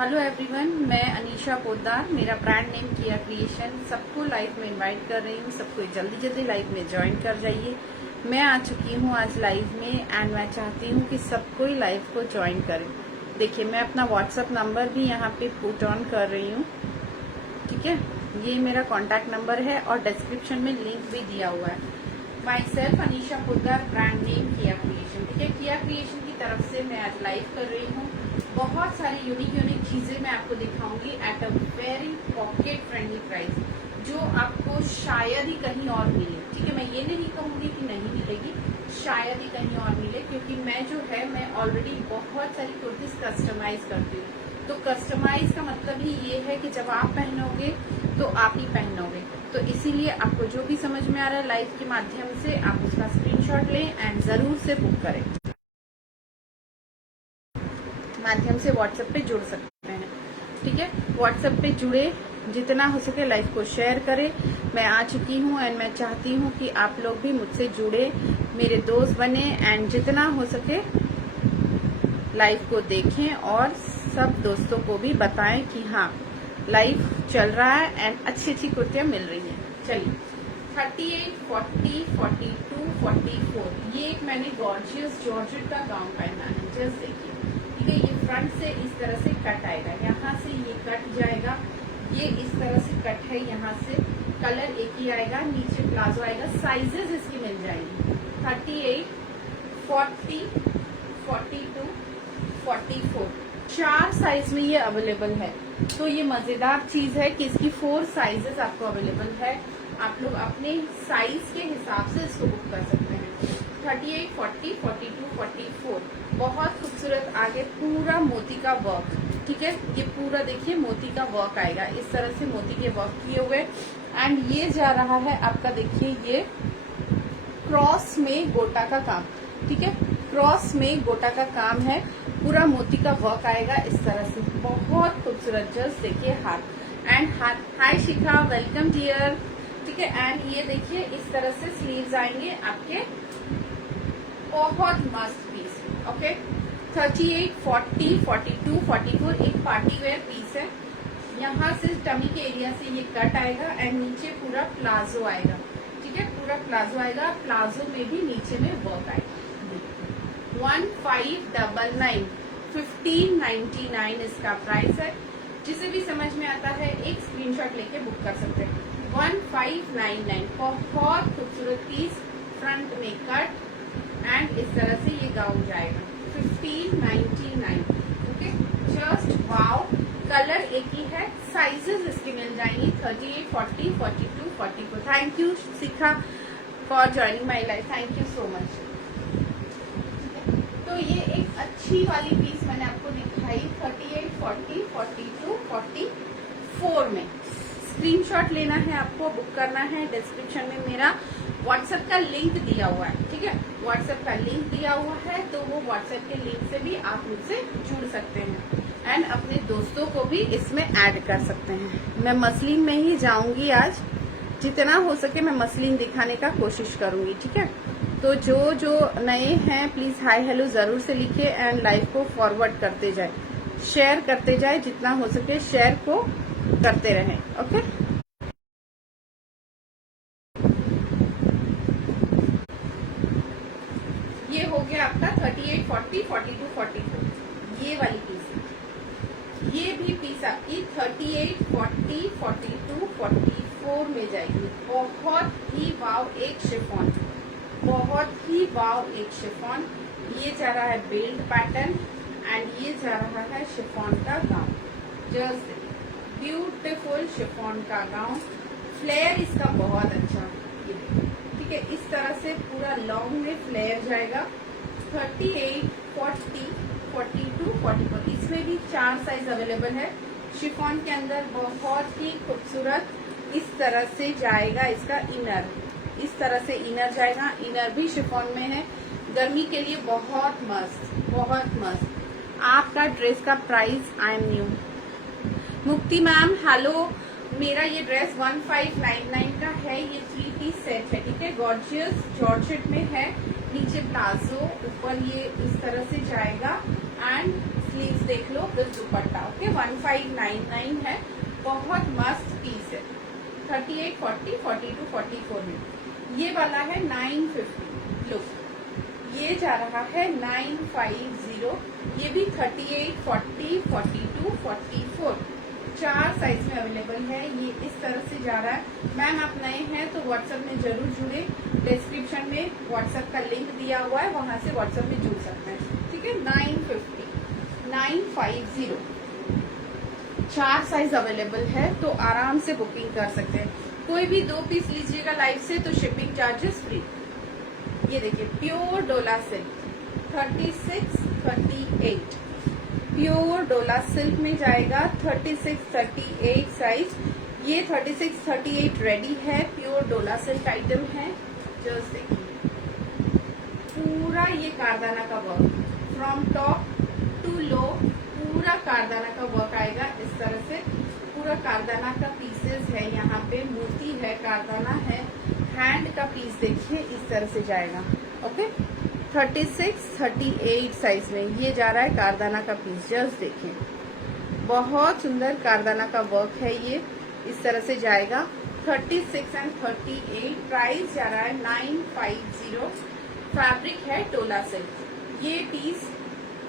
Hello everyone, मैं अनीशा पोद्दार, मेरा brand name किया क्रिएशन। सबको लाइफ में इनवाइट कर रही हूँ, सबको जल्दी जल्दी लाइफ में ज्वाइन कर जाइए। मैं आ चुकी हूँ आज लाइव में एंड मैं चाहती हूँ कि सबको ही लाइव को ज्वाइन करें। देखिए, मैं अपना व्हाट्सएप नंबर भी यहाँ पे पुट ऑन कर रही हूँ, ठीक है। ये मेरा कॉन्टैक्ट नंबर है और डिस्क्रिप्शन में लिंक भी दिया हुआ है। My self Anisha Poddar, brand name किया क्रिएशन। ठीक है, किया क्रिएशन की तरफ से मैं आज लाइव कर रही हूँ। बहुत सारी यूनिक चीजें मैं आपको दिखाऊंगी at a very pocket friendly price, जो आपको शायद ही कहीं और मिले। ठीक है, मैं ये नहीं कहूंगी कि नहीं मिलेगी, शायद ही कहीं और मिले, क्योंकि मैं ऑलरेडी बहुत सारी कुर्तीज कस्टमाइज करती हूँ। तो कस्टमाइज का मतलब ही ये है कि जब आप पहनोगे तो आप ही पहनोगे। तो इसीलिए आपको जो भी समझ में आ रहा है लाइव के माध्यम से, आप उसका स्क्रीनशॉट लें एंड जरूर से बुक करें। माध्यम से व्हाट्सएप पे जुड़ सकते हैं, ठीक है। व्हाट्सएप पे जुड़े, जितना हो सके लाइव को शेयर करें। मैं आ चुकी हूँ एंड मैं चाहती हूँ कि आप लोग भी मुझसे जुड़े, मेरे दोस्त बने एंड जितना हो सके लाइव को देखें और सब दोस्तों को भी बताएं कि हाँ, लाइव चल रहा है एंड अच्छी अच्छी कुर्तियां मिल रही हैं। चलिए, 38, 40, 42, 44, ये एक मैंने गॉर्जियस जॉर्जेट का गाउन पहना है। जस्ट देखिए, ठीक है। ये फ्रंट से इस तरह से कट आएगा, यहाँ से ये कट जाएगा, ये इस तरह से कट है, यहाँ से कलर एक ही आएगा, नीचे प्लाजो आएगा। साइजेस इसकी मिल जाएगी 38, 40, 42, 44, 4 साइज में ये अवेलेबल है। तो ये मजेदार चीज है कि इसकी 4 साइजेस आपको अवेलेबल है। आप लोग अपने साइज के हिसाब से इसको बुक कर सकते हैं। 38, 40, 42, 44, बहुत खूबसूरत। आगे पूरा मोती का वर्क, ठीक है। ये पूरा देखिए मोती का वर्क आएगा, इस तरह से मोती के वर्क किए हुए एंड ये जा रहा है आपका, देखिए ये क्रॉस में गोटा का काम, ठीक है। क्रॉस में गोटा का काम है, पूरा मोती का वर्क आएगा इस तरह से, बहुत खूबसूरत। जस्ट देखिए हाथ एंड हाथ। हाय शिखा, वेलकम डियर, ठीक है। एंड ये देखिए इस तरह से स्लीव्स आएंगे आपके, बहुत मस्त पीस, ओके। 38, 40, 42, 44 एक पार्टी वेयर पीस है। यहाँ से टमी के एरिया से ये कट आएगा एंड नीचे पूरा प्लाजो आएगा, ठीक है। पूरा प्लाजो आएगा, प्लाजो में भी नीचे में वर्क आएगा। 1599, 1599 इसका प्राइस है। जिसे भी समझ में आता है एक स्क्रीनशॉट लेके बुक कर सकते हैं। 1599, बहुत खूबसूरत पीस, फ्रंट में कट एंड इस तरह से ये गाउन जाएगा। 1599, ओके। जस्ट वाव, कलर एक ही है, साइजेस इसके मिल जाएंगी 38, 40, 42, 44। Thank you Shikha for joining my life, thank you so much. तो ये एक अच्छी वाली पीस मैंने आपको दिखाई 38, 40, 42, 44 में। स्क्रीनशॉट लेना है आपको, बुक करना है। डिस्क्रिप्शन में मेरा व्हाट्सएप का लिंक दिया हुआ है, ठीक है। व्हाट्सएप का लिंक दिया हुआ है, तो वो व्हाट्सएप के लिंक से भी आप मुझसे जुड़ सकते हैं एंड अपने दोस्तों को भी इसमें ऐड कर सकते हैं। मैं मसलिन में ही जाऊंगी आज, जितना हो सके मैं मसलिन दिखाने का कोशिश करूंगी, ठीक है। तो जो नए हैं प्लीज हाय हेलो जरूर से लिखे एंड लाइव को फॉरवर्ड करते जाए, शेयर करते जाए, जितना हो सके शेयर को करते रहें, ओके। ये हो गया आपका 38, 40, 42, 44, ये वाली पीस है। ये भी पीस आपकी 38, 40, 42, 44 में जाएगी। बहुत ही वाव एक शिफॉन, बहुत ही वाव एक शिफॉन। ये जा रहा है बेल्ट पैटर्न एंड ये जा रहा है शिफॉन का गाउन। जस्ट ब्यूटीफुल शिफॉन का गाउन, फ्लेयर इसका बहुत अच्छा, ठीक है। इस तरह से पूरा लॉन्ग में फ्लेयर जाएगा। 38, 40, 42, 44, इसमें भी 4 साइज अवेलेबल है। शिफॉन के अंदर बहुत ही खूबसूरत इस तरह से जाएगा इसका इनर, इस तरह से इनर जाएगा। इनर भी शिफॉन में है, गर्मी के लिए बहुत मस्त, बहुत मस्त। आपका ड्रेस का प्राइस आई एम न्यू। मुक्ति मैम हेलो, मेरा ये ड्रेस 1599 का है। ये 3 पीस सेट है, ठीक है। गॉर्जियस जॉर्जेट में है, नीचे प्लाजो, ऊपर ये इस तरह से जाएगा एंड स्लीव्स देख लो, ऑफ दिस दुपट्टा। ओके 1599 है, बहुत मस्त पीस है। 38, 40, 42, 44 में। ये वाला है 950। लुक, ये जा रहा है 950। ये भी 38, 40, 42, 44 4 साइज में अवेलेबल है। ये इस तरह से जा रहा है। मैम आप नए हैं तो व्हाट्सएप में जरूर जुड़े। डिस्क्रिप्शन में व्हाट्सएप का लिंक दिया हुआ है, वहां से व्हाट्सएप में जुड़ सकते हैं। ठीक है 950, 950 4 साइज अवेलेबल है, तो आराम से बुकिंग कर सकते हैं। कोई भी 2 पीस लीजिएगा लाइव से तो शिपिंग चार्जेस फ्री। ये देखिए प्योर डोला सिल्क 36, 38 प्योर डोला सिल्क में जाएगा। 36, 38 साइज। ये 36, 38 रेडी है। प्योर डोला सिल्क आइटम है। जस्ट देखिए पूरा ये कारदाना का work from top to low, पूरा कारदाना का वर्क आएगा इस तरह से। पूरा कारदाना का पीसेस है, यहाँ पे मोती है, कारदाना है, हैंड का पीस देखिए इस तरह से जाएगा। ओके 36, 38 साइज में ये जा रहा है कारदाना का पीस। जस्ट देखिए बहुत सुंदर कारदाना का वर्क है, ये इस तरह से जाएगा। 36 एंड 38 प्राइस जा रहा है 950। फैब्रिक है डोला सिल्क। ये पीस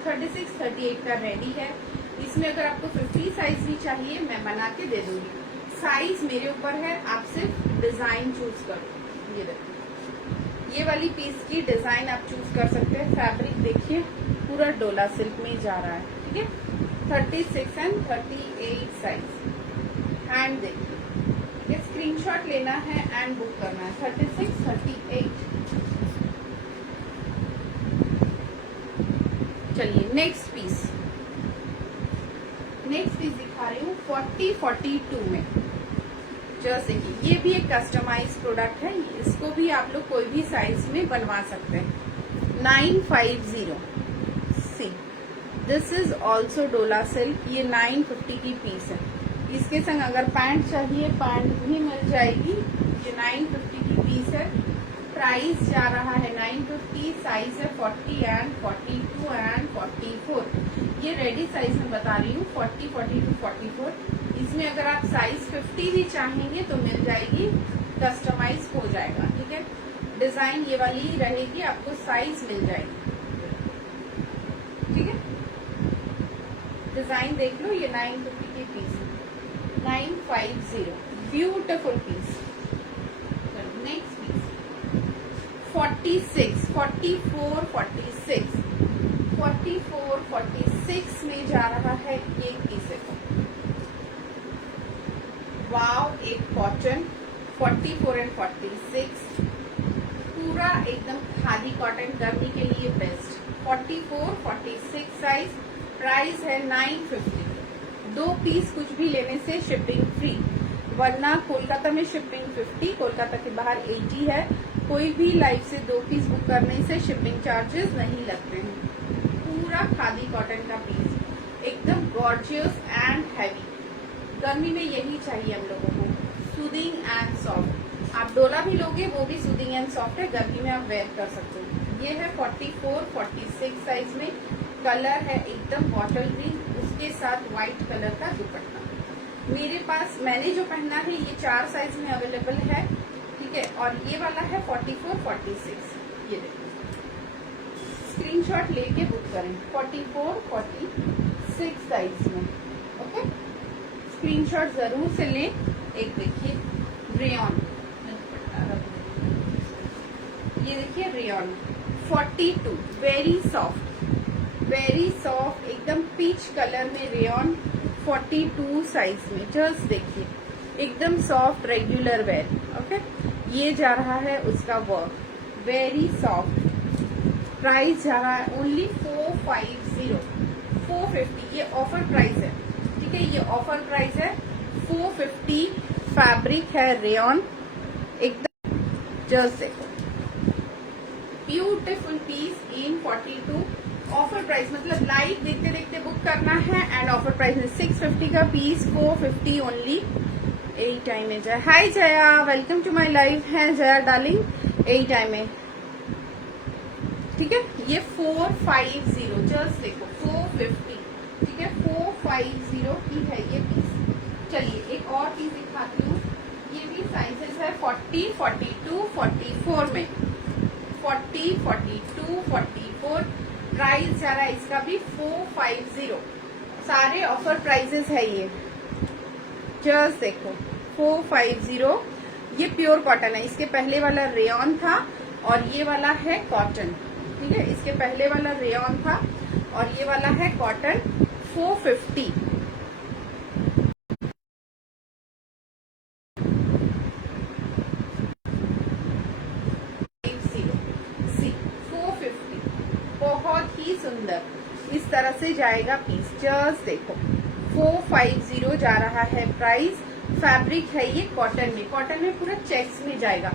36, 38 का रेडी है। इसमें अगर आपको 50 साइज भी चाहिए मैं बना के दे दूंगी। साइज मेरे ऊपर है, आप सिर्फ डिजाइन चूज करो। ये देखो ये वाली पीस की डिजाइन आप चूज कर सकते हैं। फैब्रिक देखिए पूरा डोला सिल्क में जा रहा है। ठीक है 36 एंड 38 साइज। हैंड देखिए, ये स्क्रीनशॉट लेना है एंड बुक करना है। 36, 38। चलिए नेक्स्ट पीस दिखा रही हूँ 40, 42 में। जैसे कि ये भी एक कस्टमाइज प्रोडक्ट है, इसको भी आप लोग कोई भी साइज में बनवा सकते हैं। 950 सी दिस इज ऑल्सो डोला सिल्क। ये 950 की पीस है। इसके संग अगर पैंट चाहिए पैंट भी मिल जाएगी। ये 950 की पीस है। प्राइस जा रहा है 950। साइज है 40 एंड 42 एंड 44। ये रेडी साइज में बता रही हूँ 40, 42, 44। इसमें अगर आप साइज 50 भी चाहेंगे तो मिल जाएगी, कस्टमाइज हो जाएगा। ठीक है डिजाइन ये वाली रहेगी, आपको साइज मिल जाएगी। ठीक है डिजाइन देख लो। ये 950 की piece 950 beautiful piece. Next piece 46, 44, 46 44, 46 में जा रहा है ये पीस है। वाव एक कॉटन 44 एंड 46 पूरा एकदम खादी कॉटन गर्मी के लिए बेस्ट। 44, 46 साइज। प्राइस है 950। 2 पीस कुछ भी लेने से शिपिंग फ्री, वरना कोलकाता में शिपिंग 50, कोलकाता के बाहर 80 है। कोई भी लाइव से 2 पीस बुक करने से शिपिंग चार्जेस नहीं लगते हैं। पूरा खादी कॉटन का पीस एकदम गॉर्जियस एंड हैवी। गर्मी में यही चाहिए हम लोगों को, सूदिंग एंड सॉफ्ट। आप डोला भी लोगे वो भी सूदिंग एंड सॉफ्ट है, गर्मी में आप वेयर कर सकते हो। ये है 44, 46 साइज में। कलर है एकदम बॉटल ग्रीन, उसके साथ व्हाइट कलर का दुपट्टा। मेरे पास मैंने जो पहना है ये 4 साइज में अवेलेबल है। ठीक है और ये वाला है 44, 46। ये देखिए स्क्रीनशॉट लेके बुक करें 44, 46 साइज में। ओके स्क्रीनशॉट जरूर से लें। एक देखिए रेयन, ये देखिए रेयन 42 वेरी सॉफ्ट एकदम पीच कलर में रेयन 42 साइज में। जस्ट देखिए एकदम सॉफ्ट रेगुलर वेयर। ओके ये जा रहा है उसका वर्क वेरी सॉफ्ट। प्राइस जा रहा है ओनली 450, 450। ये ऑफर प्राइस है। ठीक है ये ऑफर प्राइस है 450। फैब्रिक है रेयन एकदम। जस्ट देखो ब्यूटिफुल पीस इन 42। ऑफर प्राइस मतलब लाइव देखते देखते बुक करना है एंड ऑफर प्राइस है 650 का पीस 450 ओनली। यही टाइम है Jaya. Hi Jaya, welcome to my live. है जया डार्लिंग, यही टाइम है। ठीक है ये 450 जस्ट देखो 450। ठीक है 450 450 की है ये पीस। चलिए एक और पीस दिखाती हूँ, ये भी साइजेस है 40, 42, 44 में, 40, 42, 44। प्राइस जा रहा है इसका भी 450। सारे ऑफर प्राइजेस है ये, जस्ट देखो 450। ये प्योर कॉटन है, इसके पहले वाला रेयन था और ये वाला है कॉटन, ठीक है। इसके पहले वाला रेयन था और ये वाला है कॉटन। 450। सी 450, बहुत ही सुंदर इस तरह से जाएगा पीस। जस्ट देखो 450 जा रहा है प्राइस। फैब्रिक है ये कॉटन में पूरा चेक्स में जाएगा।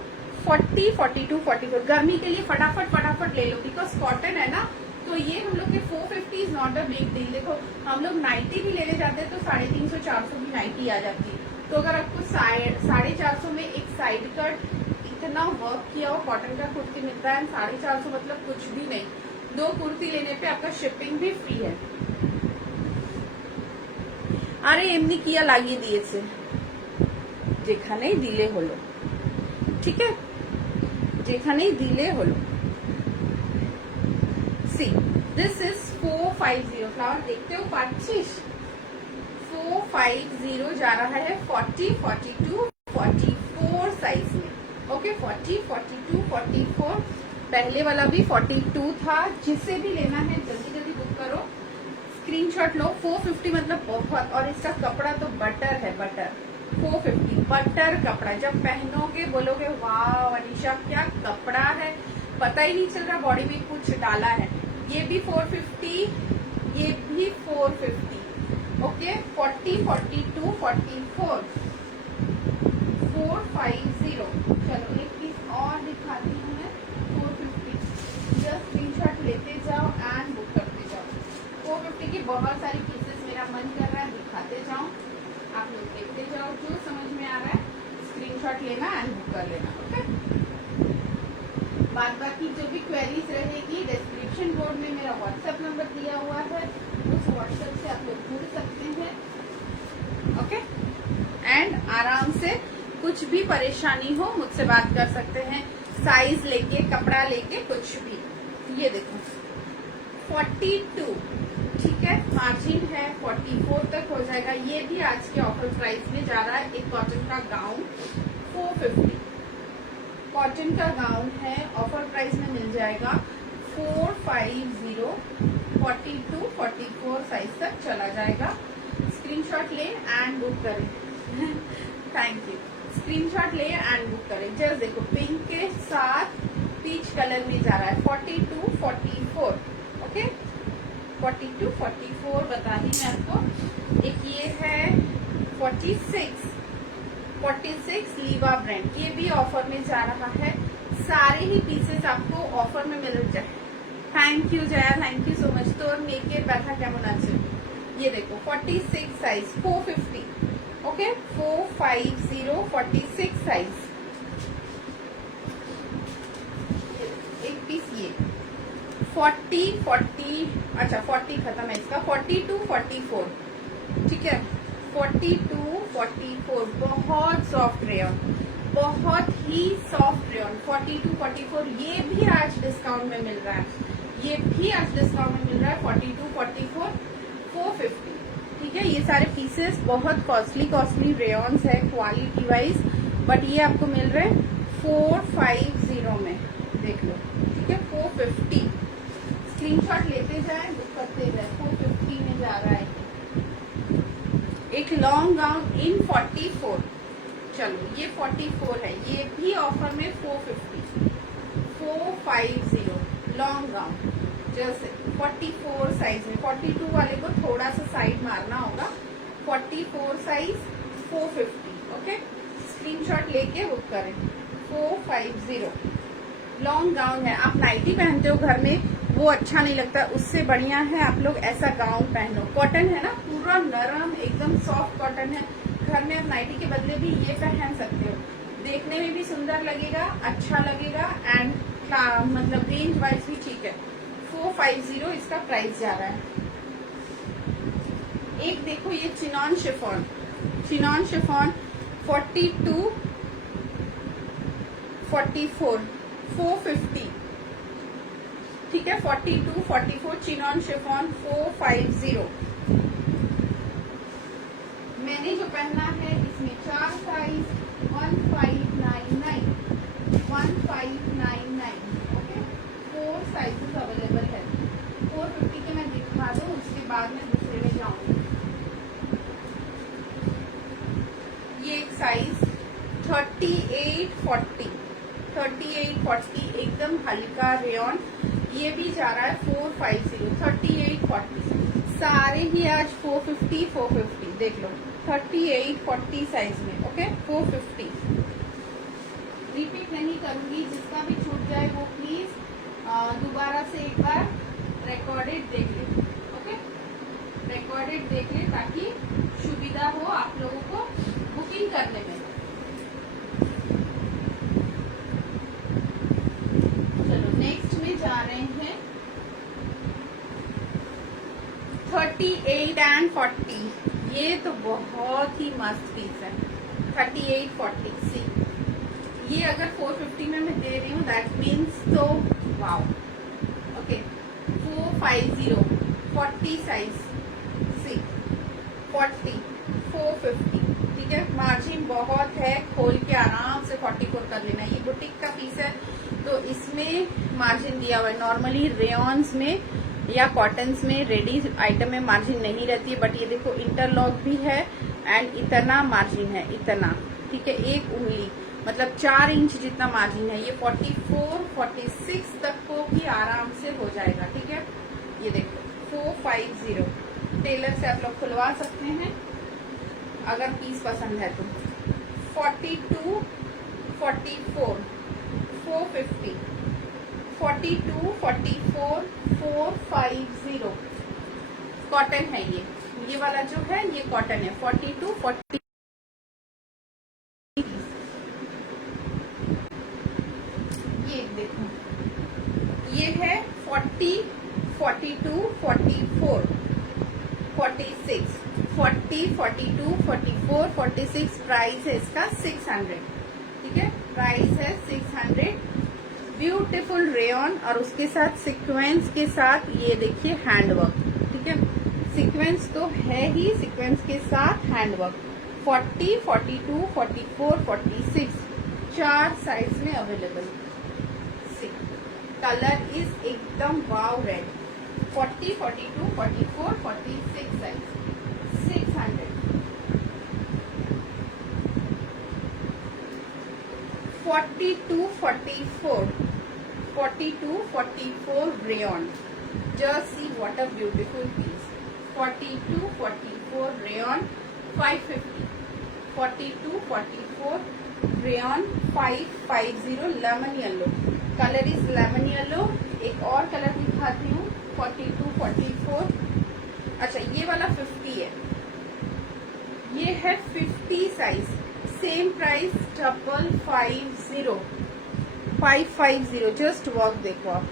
40, 42, 44 गर्मी के लिए फटाफट ले लो, बिकॉज कॉटन है ना, तो ये हम लोग के 450 is not a big deal. देखो हम लोग नाइटी भी लेने जाते हैं तो 350, 400 की नाइटी आ जाती है। तो अगर आपको 450 में एक साइड कट इतना वर्क किया हो कॉटन का कुर्ती मिलता है, 450 मतलब कुछ भी नहीं। 2 कुर्ती लेने पे आपका शिपिंग भी फ्री है। আরে এমনি কিয়া লাগিয়ে দিয়েছে, যেখানেই দিলে হলো, ঠিক আছে, যেখানেই দিলে হলো। C this is 450। फ्लावर देखते हो पाচ্ছিস, 450 जा रहा है 40, 42, 44 साइज में। ओके 40, 42, 44। पहले वाला भी 42 था। जिसे भी लेना है जल्दी बुक करो, स्क्रीनशॉट लो। 450 मतलब बहुत, और इसका कपड़ा तो बटर है, बटर। 450 बटर कपड़ा, जब पहनोगे बोलोगे वाह अनीशा क्या कपड़ा है, पता ही नहीं चल रहा बॉडी में कुछ डाला है। ये भी 450, ये भी 450। ओके 40, 42, 44, 450। चलो एक पीस और दिखाती हूँ मैं, 450। जस्ट स्क्रीनशॉट लेते जाओ एंड बुक करते जाओ। 450 की बहुत सारी पीसेस मेरा मन कर रहा है दिखाते जाऊं, आप लोग देखते जाओ, जो समझ में आ रहा है स्क्रीनशॉट लेना एंड बुक कर लेना। ओके बाद बाकी जो भी क्वेरीज रहेगी डिस्क्रिप्शन बोर्ड में मेरा व्हाट्सएप नंबर दिया हुआ है, उस व्हाट्सएप से आप लोग जुड़ सकते हैं। ओके एंड आराम से कुछ भी परेशानी हो मुझसे बात कर सकते हैं, साइज लेके कपड़ा लेके कुछ भी। ये देखो 42, ठीक है, मार्जिन है 44 तक हो जाएगा। ये भी आज के ऑफर प्राइस में जा रहा है। एक कॉटन का गाउन 450, कॉटन का गाउन है, ऑफर प्राइस में मिल जाएगा 450। 42, 44 साइज तक चला जाएगा। स्क्रीनशॉट ले एंड बुक करें। Thank you. स्क्रीनशॉट ले एंड बुक करें। जस्ट देखो पिंक के साथ पीच कलर में जा रहा है 42, 44। ओके 42, 44 बता दी मैं आपको। एक ये है 46, 46 लीवा ब्रांड, ये भी ऑफर में जा रहा है। सारे ही पीसेस आपको ऑफर में मिल जाए। Thank you Jaya, thank you so much. तो मेके बैठा केमन आछे, ये देखो 46 साइज 450। Okay 450 46 size. एक पीस ये 40, अच्छा 40 खत्म है इसका। 42, 44, ठीक है 42, 44 बहुत सॉफ्ट रेयन, बहुत ही सॉफ्ट रेयन। 42, 44 ये भी आज डिस्काउंट में मिल रहा है, ये भी आज डिस्काउंट में मिल रहा है। 42, 44, 450, ठीक है। ये सारे पीसेस बहुत कॉस्टली रेयन्स है क्वालिटी वाइज, बट ये आपको मिल रहे हैं 450 में, देख लो, ठीक है 450। स्क्रीनशॉट लेते जाएं, बुक करते जाएं। 450 में जा रहा है एक लॉन्ग गाउन इन 44। चलो ये 44 है, ये भी ऑफर में 450, 450 लॉन्ग गाउन। जैसे 44 साइज में, 42 वाले को थोड़ा सा साइड मारना होगा। 44 साइज 450। ओके स्क्रीनशॉट लेके बुक करें। 450 लॉन्ग गाउन है। आप नाइटी पहनते हो घर में, वो अच्छा नहीं लगता, उससे बढ़िया है आप लोग ऐसा गाउन पहनो। कॉटन है ना, पूरा नरम एकदम सॉफ्ट कॉटन है। घर में आप नाइटी के बदले भी ये पहन सकते हो, देखने में भी सुंदर लगेगा, अच्छा लगेगा एंड मतलब रेंज वाइज भी ठीक है। 450 इसका प्राइस जा रहा है। एक देखो ये चिनॉन शिफॉन, चिनॉन शिफॉन 42, 44, 450, ठीक है। 42, 44 चिनॉन शिफॉन 450। मैंने जो पहना है इसमें 4 साइज 1599, 1599, ओके। 4 साइजेस अवेलेबल है। 450 के मैं दिखा दूं, उसके बाद में दूसरे में जाऊंगी। ये एक साइज 3840, 3840 एकदम हल्का रेयन, ये भी जा रहा है 450, 3840। सारे ही आज 450, 450 देख लो, 3840 साइज में, ओके। 450 रिपीट नहीं करूंगी, जिसका भी छूट जाए वो प्लीज दोबारा से एक बार रिकॉर्डेड देख ले, ओके। रिकॉर्डेड देख ले ताकि सुविधा हो आप लोगों को बुकिंग करने में। चलो नेक्स्ट में जा रहे हैं 38 एंड 40। ये तो बहुत ही मस्त पीस है। 38, 40 सी, ये अगर 450 में मैं दे रही हूँ दैट मीन्स तो वाओ, ओके। 450, 40 साइज सी, 40, 450, ठीक है। मार्जिन बहुत है, खोल के आराम से 44 कर लेना। ये बुटीक का पीस है तो इसमें मार्जिन दिया हुआ है। नॉर्मली रेयॉन्स में या कॉटन्स में रेडी आइटम में मार्जिन नहीं रहती है, बट ये देखो इंटरलॉक भी है एंड इतना मार्जिन है, इतना, ठीक है। 1 उंगली मतलब 4 इंच जितना मार्जिन है। ये 44, 46 तक को भी आराम से हो जाएगा, ठीक है। ये देखो 450, टेलर से आप लोग खुलवा सकते हैं अगर पीस पसंद है तो। 42, 44, 450, 42, 44, 450 कॉटन है। ये वाला जो है ये कॉटन है। 42, 40 ये देखो, ये है 40, 42, 44, 46, 40, 42, 44, 46। प्राइस है इसका 600, ठीक है। प्राइस है 600। ब्यूटीफुल रेयन और उसके साथ सीक्वेंस के साथ ये देखिए हैंडवर्क, ठीक है। सीक्वेंस तो है ही, सीक्वेंस के साथ हैंडवर्क। 40, 42, 44, 46 4 साइज में अवेलेबल। कलर इज एकदम वाव red. 40, 42, 44, 46 size 600। 42, 44, 42, 44 rayon. Just see what a beautiful piece. 42, 44 rayon 550. 42, 44 rayon 550 lemon yellow. Color is lemon yellow. एक और कलर दिखाती हूँ 42, 44। अच्छा ये वाला 50 है, ये है 50 size. Same price 550 just work देखो आप,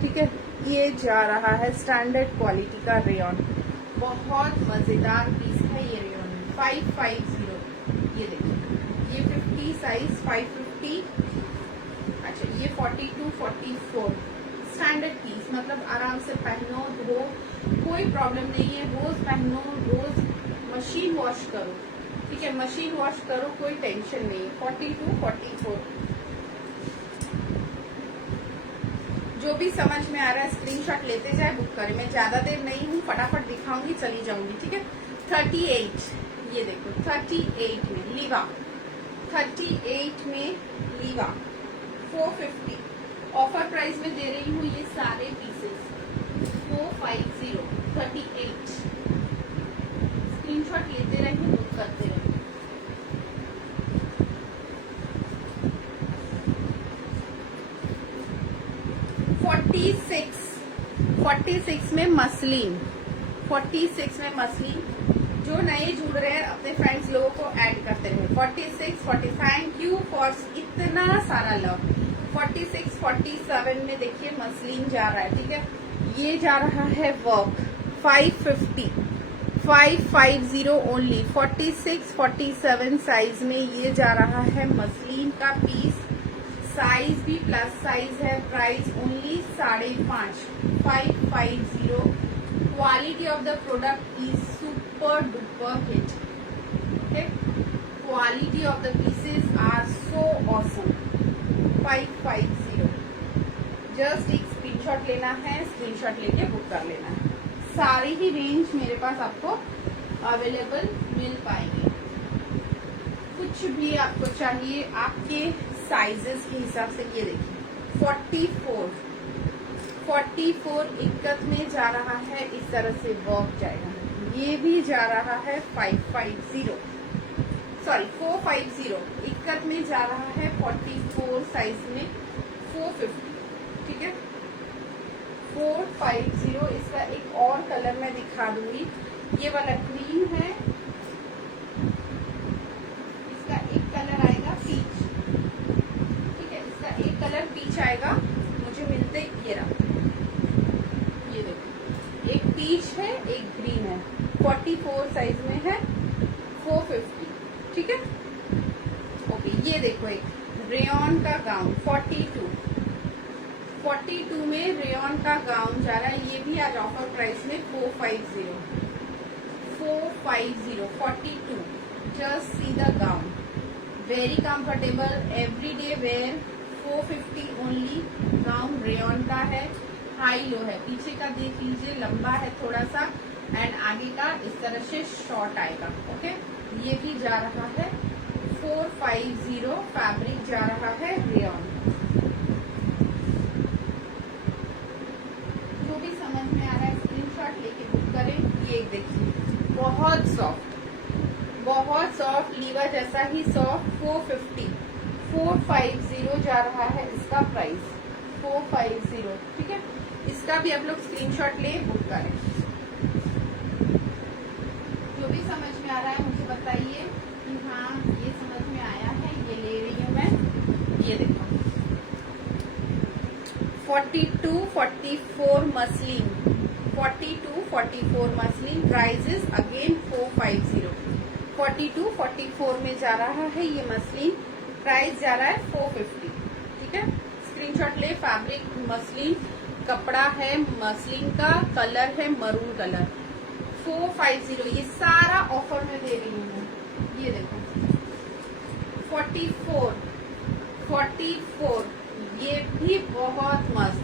ठीक है। ये जा रहा है स्टैंडर्ड क्वालिटी का रेयन, बहुत मजेदार पीस है ये रेयन। 550 ये देखो, ये 50 साइज 550। अच्छा ये 42, 44 स्टैंडर्ड पीस, मतलब आराम से पहनो, धो, कोई प्रॉब्लम नहीं है। रोज पहनो, रोज मशीन वॉश करो, ठीक है। मशीन वॉश करो, कोई टेंशन नहीं है। 42, 44 जो भी समझ में आ रहा है स्क्रीनशॉट लेते जाए, बुक करें। मैं ज्यादा देर नहीं हूँ, फटाफट दिखाऊंगी, चली जाऊंगी, ठीक है। 38 ये देखो, 38 में लीवा, 38 में लीवा 450 ऑफर प्राइस में दे रही हूँ ये सारे पीसेस 450 38। स्क्रीनशॉट लेते रहिए, बुक करते रहिए। 46 में मसलिन, 46 में मसलिन। जो नए जुड़ रहे हैं अपने फ्रेंड्स लोगों को ऐड करते रहे। 46, 40 थैंक यू फॉर इतना सारा लव। 46, 47 में देखिए मसलिन जा रहा है, ठीक है। ये जा रहा है वर्क 550, 550 ओनली। 46 47 साइज में ये जा रहा है मसलिन का पीस। साइज भी प्लस साइज है। Price only 5.5। 550। Quality of the product is super duper hit. Okay, quality of the pieces are so awesome. 550। Just एक स्क्रीनशॉट लेना है, स्क्रीनशॉट लेके बुक कर लेना है। सारी ही रेंज मेरे पास आपको अवेलेबल मिल पाएगी। कुछ भी आपको चाहिए आपके साइजेस के हिसाब से। ये देखिए 44 इक्कत में जा रहा है, इस तरह से वर्क जाएगा। ये भी जा रहा है 450 इक्कत में जा रहा है। 44 साइज में 450। ठीक है, 450। इसका एक और कलर मैं दिखा दूंगी। ये वाला क्रीम है, इसका एक कलर आएगा पीच। ठीक है, इसका एक कलर पीच आएगा। मुझे मिलते ये रहा, ये देखो, एक पीच है एक ग्रीन है। 44 साइज में है, 450। ठीक है, ओके। ये देखो एक रेयॉन का गाउन 42 में रेयॉन का गाउन जा रहा है। ये भी आज ऑफर प्राइस में 450। 42। Just see the gown, very comfortable, everyday where. 450 only. Gown rayon का है, हाई लो है। पीछे का देख लीजिए, लंबा है थोड़ा सा, एंड आगे का इस तरह से शॉर्ट आएगा। ओके, ये भी जा रहा है 450। फैब्रिक जा रहा है रेयॉन। जो भी समझ में आ रहा है स्क्रीनशॉट लेके बुक करें। ये देखिए बहुत सॉफ्ट लीवा जैसा ही सॉफ्ट। 450 जा रहा है इसका प्राइस। 450। ठीक है, इसका भी आप लोग स्क्रीनशॉट ले बुक करें। जो भी समझ में आ रहा है मुझे बताइए कि हाँ ये समझ में आया है, ये ले रही हूँ मैं। ये देखो 42-44 मसलिन। 42-44 मसलिन। Prices again 450। 42-44 में जा रहा है ये मसलिन। प्राइस जा रहा है 450। ठीक है, स्क्रीनशॉट ले। फैब्रिक मसलिन, कपड़ा है मसलिन का, कलर है मरून कलर। 450। ये सारा ऑफर में दे रही हूँ। ये देखो 44। ये भी बहुत मस्त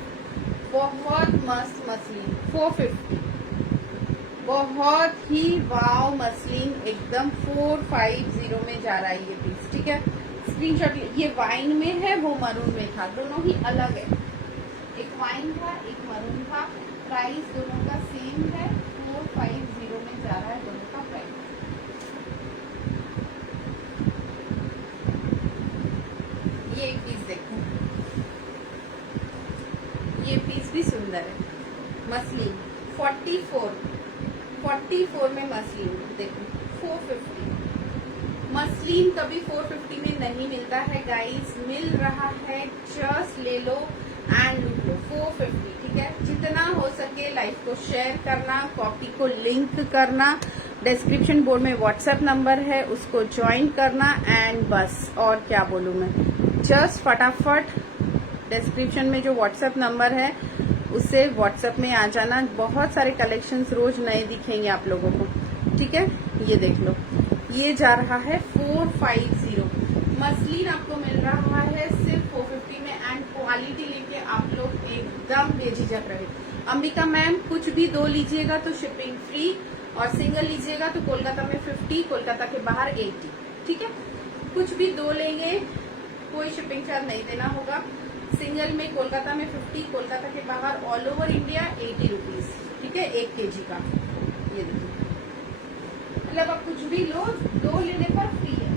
मसलिन। 450। बहुत ही वाव मसलिन, एकदम 450 में जा रहा है ये पीस। ठीक है, स्क्रीनशॉट। ये वाइन में है, वो मरून में था, दोनों ही अलग है। एक वाइन था एक मरून था। प्राइस दोनों का सेम है। 450 में जा रहा है दोनों का प्राइस। ये एक पीस देखो, ये पीस भी सुंदर है। मसलिन 44 में मसलिन देखो 450। मसलिन कभी 450 में नहीं मिलता है गाइस, मिल रहा है। जस्ट ले लो एंड लूट लो। 450। ठीक है, जितना हो सके लाइव को शेयर करना, कॉपी को लिंक करना, डिस्क्रिप्शन बोर्ड में व्हाट्सएप नंबर है उसको ज्वाइन करना, एंड बस और क्या बोलूं मैं। जस्ट फटाफट डिस्क्रिप्शन में जो व्हाट्सएप नंबर है उससे व्हाट्सएप में आ जाना। बहुत सारे कलेक्शंस रोज नए दिखेंगे आप लोगों को। ठीक है, ये देख लो, ये जा रहा है 450। मसलिन आपको मिल रहा है सिर्फ 450 में, एंड क्वालिटी लेके आप लोग एकदम बेझिझक रहे। अंबिका मैम कुछ भी दो लीजिएगा तो शिपिंग फ्री, और सिंगल लीजिएगा तो कोलकाता में 50, कोलकाता के बाहर 80। ठीक है, कुछ भी दो लेंगे कोई शिपिंग चार्ज नहीं देना होगा। सिंगल में कोलकाता में 50, कोलकाता के बाहर ऑल ओवर इंडिया 80 रुपीज। ठीक है, 1 kg का। ये देखिए, मतलब आप कुछ भी लो, दो लेने पर फ्री है।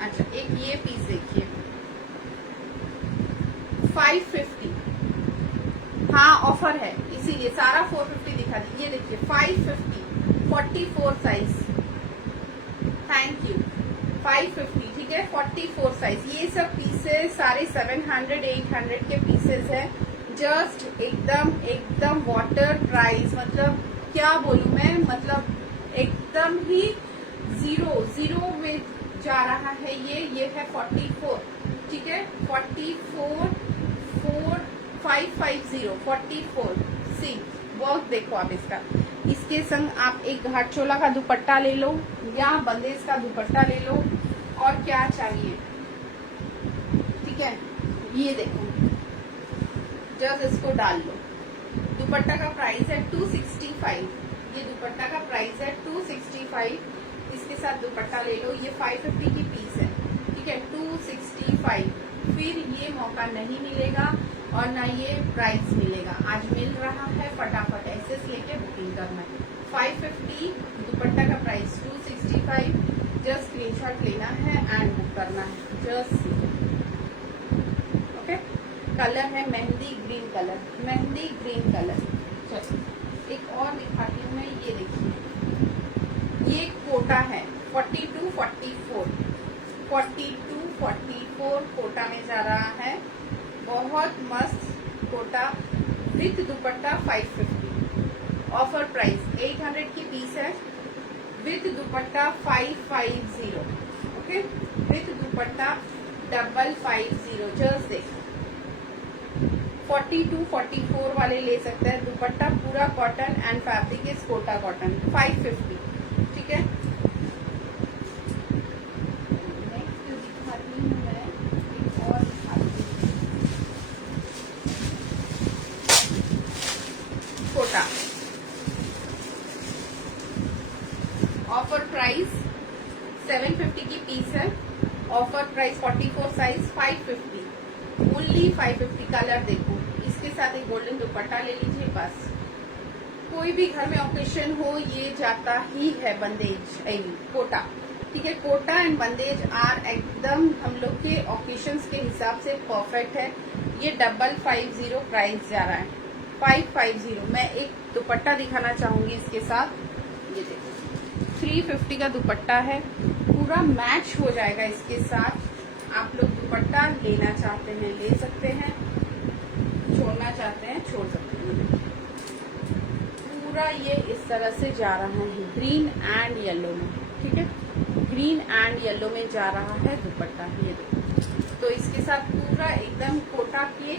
अच्छा, एक ये पीस देखिए 550। हाँ ऑफर है इसीलिए सारा 450 दिखा दी। ये देखिए 550, 44 साइज। Thank you. 550। ठीक है, 44 साइज। ये सब पीसेस सारे 700-800 के पीसेस है। जस्ट एकदम वाटर प्राइस, मतलब क्या बोलूं मैं, मतलब एकदम ही जीरो में जा रहा है ये है 44, ठीक है, 44 सी वर्क देखो आप इसका। इसके संग आप एक घाट चोला का दुपट्टा ले लो या बंदेज का दुपट्टा ले लो, और क्या चाहिए, ठीक है। ये देखो, जस्ट इसको डाल लो। दुपट्टा का प्राइस है 265, ये दुपट्टा का प्राइस है 265। इसके साथ दुपट्टा ले लो, ये 550 की पीस है, ठीक है, 265। फिर ये मौका नहीं मिलेगा और ना ये प्राइस मिलेगा, आज मिल रहा है, फटाफट एसेस लेके बुकिंग करना है। 550 दुपट्टा का प्राइस 265, जस्ट स्क्रीनशॉट लेना है एंड बुक करना है, जस्ट ओके। कलर है mehndi green colour, mehndi green colour. चलो एक और दिखाती हूँ मैं, ये देखिए, ये कोटा है 42-44 कोटा में जा रहा है, बहुत मस्त Kota with dupatta 550। Offer price 800 की पीस है, विथ दुपट्टा 550, ओके, विथ दुपट्टा 550। जस्ट देख 42-44 वाले ले सकते हैं, दुपट्टा पूरा cotton and fabric is Kota cotton, 550, ठीक है। नेक्स्ट दिखाती हूँ मैं, एक और दिखाती हूँ, कोटा। ऑफर प्राइस 750 की पीस है, offer price 44 size 550, only 550। Colour देखो, इसके साथ एक गोल्डन दुपट्टा ले लीजिए, बस कोई भी घर में ओकेशन हो ये जाता ही है बंदेज कोटा, ठीक है। कोटा एंड बंदेज आर एकदम हम लोग के ओकेशंस के हिसाब से परफेक्ट है। ये 550 प्राइस जा रहा है, 550। मैं एक दुपट्टा दिखाना चाहूंगी इसके साथ, ये देखो 350 का दुपट्टा है, पूरा मैच हो जाएगा इसके साथ। आप लोग दुपट्टा लेना चाहते हैं ले सकते हैं, छोड़ना चाहते हैं छोड़ सकते हैं। पूरा ये इस तरह से जा रहा है ग्रीन एंड येलो में, ठीक है, ग्रीन एंड येलो में जा रहा है दुपट्टा, ये देखो। तो इसके साथ पूरा एकदम कोटा के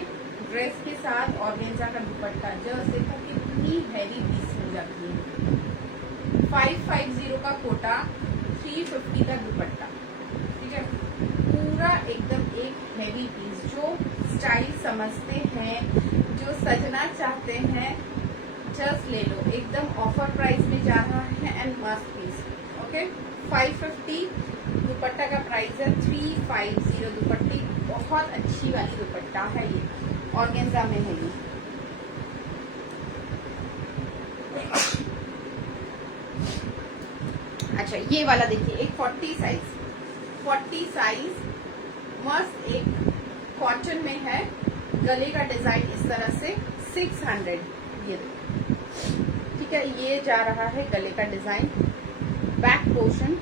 ड्रेस के साथ ऑर्गेन्जा का दुपट्टा, जस्ट देखो कितनी हैवी पीस हो जाती है। 550 का कोटा, 350 का दुपट्टा, ठीक है, पूरा एकदम एक हैवी पीस। जो स्टाइल समझते हैं, जो सजना चाहते हैं, जस्ट ले लो, एकदम ऑफर प्राइस में जा रहा है एंड मस्त पीस, ओके। 550 दुपट्टा का प्राइस है, 350 दुपट्टी, बहुत अच्छी वाली दुपट्टा है, ये ऑर्गेन्जा में है ये। अच्छा ये वाला देखिए, एक 40 साइज मस्त, एक कॉटन में है, गले का डिजाइन इस तरह से 600, ये देखो, ठीक है, ये जा रहा है गले का डिजाइन। बैक पोर्शन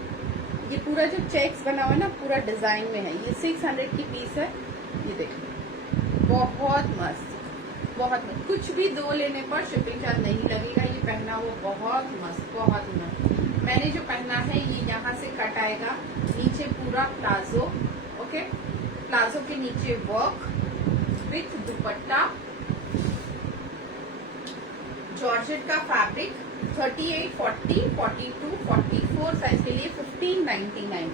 ये पूरा जो चेक्स बना हुआ है ना, पूरा डिजाइन में है, ये 600 की पीस है, ये देखिए, बहुत मस्त, बहुत मस्त। कुछ भी दो लेने पर शिपिंग चार्ज नहीं लगेगा, ये पहना हुआ बहुत मस्त, बहुत मस्त। मैंने जो पहना है ये यहाँ से कट आएगा, नीचे पूरा प्लाजो, ओके, प्लाजो के नीचे वर्क विथ दुपट्टा, जॉर्जेट का फैब्रिक, 38, 40, 42, 44 साइज के लिए 1599,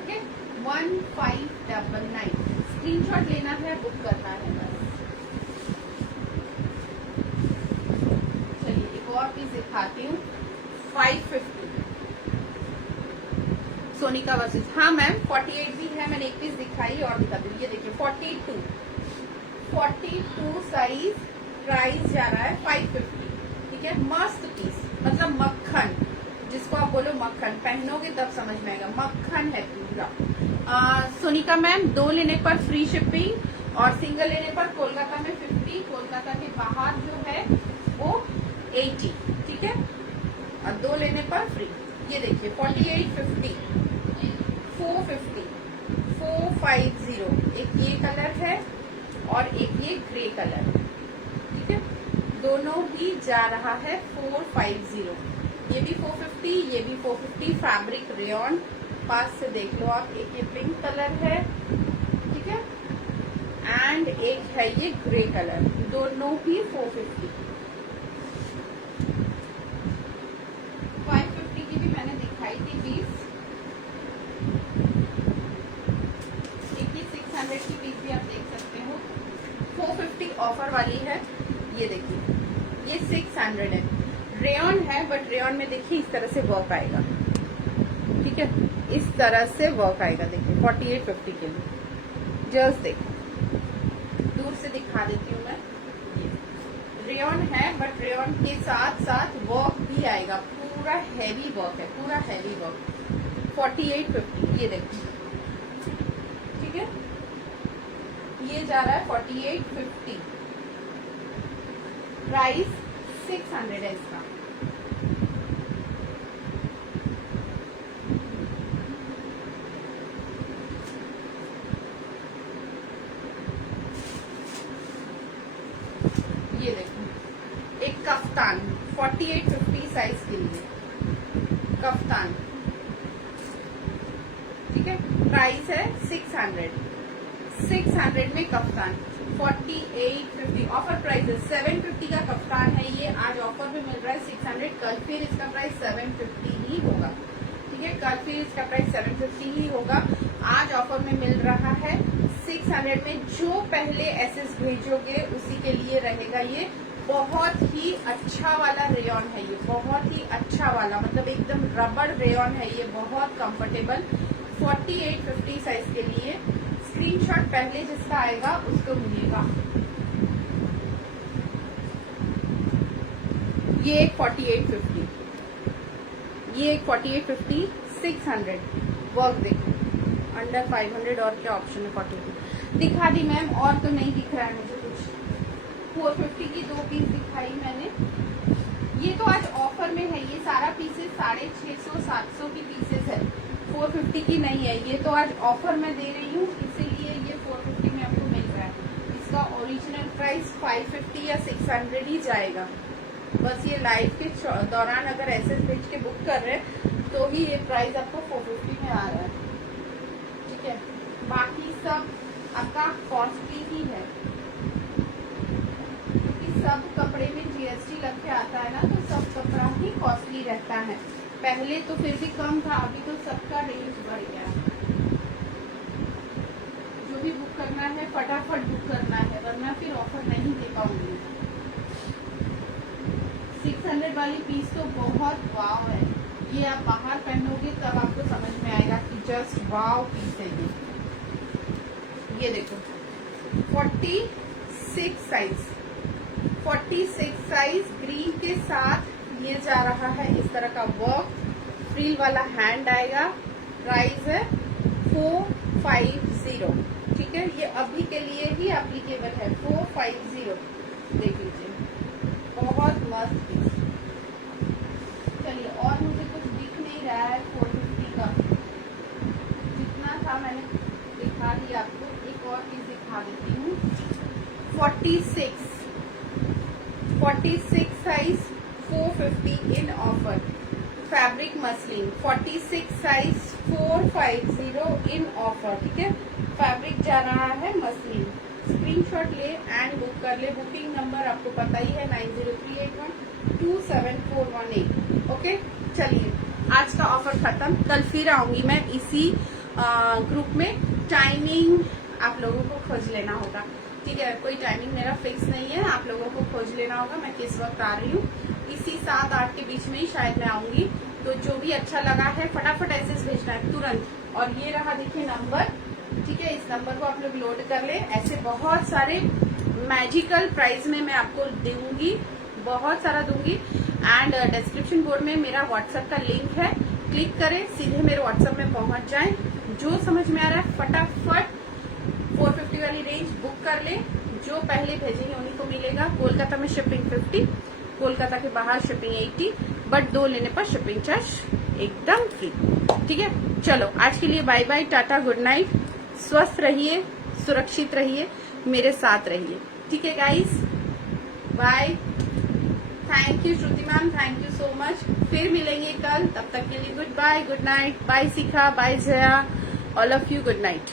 ओके, 1599। स्क्रीनशॉट लेना है, बुक करना है बस। चलिए एक और पीस दिखाती हूँ, 550 सोनिका वर्सेस, हाँ मैम 48 भी है, मैंने एक पीस दिखाई और दिखा दूँ, ये देखिए 42 साइज, प्राइस जा रहा है 550, ठीक है, मस्त पीस, मतलब मक्खन, जिसको आप बोलो मक्खन, पहनोगे तब समझ में आएगा, मक्खन है पूरा। सोनिका मैम 2 लेने पर फ्री शिपिंग और सिंगल लेने पर कोलकाता में 50, कोलकाता के बाहर जो है वो 80, ठीक है, और 2 लेने पर फ्री। ये देखिए 48, 50, 450, 450, एक ये कलर है और एक ये ग्रे कलर, दोनों ही जा रहा है 450। ये भी 450, ये भी 450। फैब्रिक रेयॉन, पास से देख लो आप। एक ये पिंक कलर है, ठीक है, एंड एक है ये ग्रे कलर, दोनों ही 450। 550 की भी मैंने दिखाई थी 20। एक ही 600 की पीस भी आप देख सकते हो। 450 ऑफर वाली है। ये देखिए, ये 600 है, रेयॉन है, बट रेयॉन में देखिए इस तरह से वर्क आएगा, ठीक है, इस तरह से वर्क आएगा। देखिए 4850 के लिए, जस्ट देखिए, दूर से दिखा देती हूँ मैं। रेयॉन है, बट रेयॉन के साथ साथ वर्क भी आएगा, पूरा हैवी वर्क है, पूरा हैवी वर्क। 4850, ये देखिए, ठीक है, ये जा रहा है 4850। प्राइस 600 है इसका। ये देखो, एक कफ्तान 4850 साइज के लिए कफ्तान, ठीक है, प्राइस है 600। 600 में कफ्तान 4850 ऑफर प्राइस है। 750 का कफ्तान है ये, आज ऑफर में मिल रहा है 600। कल फिर इसका प्राइस 750 ही होगा, ठीक है, कल फिर इसका प्राइस 750 ही होगा। आज ऑफर में मिल रहा है 600 में। जो पहले एसएस भेजोगे उसी के लिए रहेगा ये। बहुत ही अच्छा वाला रेयॉन है ये, बहुत ही अच्छा वाला, मतलब एकदम रबड़ रेयॉन है ये, बहुत कंफर्टेबल। 4850 साइज के लिए स्क्रीनशॉट पहले जिसका आएगा उसको मिलेगा। ये एक 4850, ये एक 4850, 600 वर्क देखो, अंडर 500 और क्या ऑप्शन है। 48 दिखा दी मैम, और तो नहीं दिख रहा है मुझे कुछ। 450 की 2 पीस दिखाई मैंने। ये तो आज ऑफर में है, ये सारा पीसेस 650 700 की पीसेस है, 450 की नहीं है। ये तो आज ऑफर में दे रही हूँ, इसीलिए ये 450 में आपको मिल रहा है। इसका ओरिजिनल प्राइस 550 या 600 ही जाएगा। बस ये लाइव के दौरान अगर एसएस भेज के बुक कर रहे हैं तो ही ये प्राइस आपको 450 में आ रहा है, ठीक है। बाकी सब आपका कॉस्टली ही है, क्योंकि सब कपड़े में जीएसटी लग के आता है ना, तो सब कपड़ा ही कॉस्टली रहता है। पहले तो फिर भी कम था, अभी तो सबका रेंज बढ़ गया। जो भी बुक करना है फटाफट बुक करना है, वरना फिर ऑफर नहीं दे पाऊंगी। 600 वाली पीस तो बहुत वाव है, ये आप बाहर पहनोगे तब आपको समझ में आएगा कि जस्ट वाव पीस है ये देखो 46 साइज, 46 साइज ग्रीन के साथ ये जा रहा है इस तरह का वर्क, फ्रिल वाला हैंड आएगा। प्राइस है 450, ठीक है, ये अभी के लिए ही एप्लीकेबल है। 450 देख लीजिए, बहुत मस्त पीस। चलिए, और मुझे कुछ दिख नहीं रहा है 450 का, जितना था मैंने दिखा दिया आपको। एक और पीस दिखा देती हूँ। 46 size 450 in offer, fabric muslin 46 size 450 in offer, ठीक है, फैब्रिक जा रहा है मसलिन। स्क्रीनशॉट ले एंड बुक कर ले। बुकिंग नंबर आपको पता ही है 9038127418। ओके, चलिए आज का ऑफर खत्म। कल फिर आऊंगी मैं इसी ग्रुप में। टाइमिंग आप लोगों को खोज लेना होगा, ठीक है, कोई टाइमिंग मेरा फिक्स नहीं है, आप लोगों को खोज लेना होगा मैं किस वक्त आ रही हूँ। इसी 7-8 के बीच में ही शायद मैं आऊंगी। तो जो भी अच्छा लगा है फटाफट एसएस भेजना है तुरंत। और ये रहा देखिए नंबर, ठीक है, इस नंबर को आप लोग लोड कर ले। ऐसे बहुत सारे मैजिकल प्राइस में मैं आपको दूंगी, बहुत सारा दूंगी। एंड डिस्क्रिप्शन बोर्ड में मेरा व्हाट्सएप का लिंक है, क्लिक करें, सीधे मेरे व्हाट्सएप में पहुंच जाएं। जो समझ में आ रहा है फटाफट 450 वाली रेंज बुक कर ले। जो पहले भेजेंगे उन्हीं को मिलेगा। कोलकाता में शिपिंग 50, कोलकाता के बाहर शिपिंग 80, बट 2 लेने पर शिपिंग चार्ज एकदम फ्री, ठीक है। चलो आज के लिए bye bye, tata, good night. स्वस्थ रहिए, सुरक्षित रहिए, मेरे साथ रहिए, ठीक है guys, bye. Thank you Shruti ma'am, thank you so much. फिर मिलेंगे कल, तब तक के लिए good bye, good night, bye Shikha, bye Jaya, all of you, good night.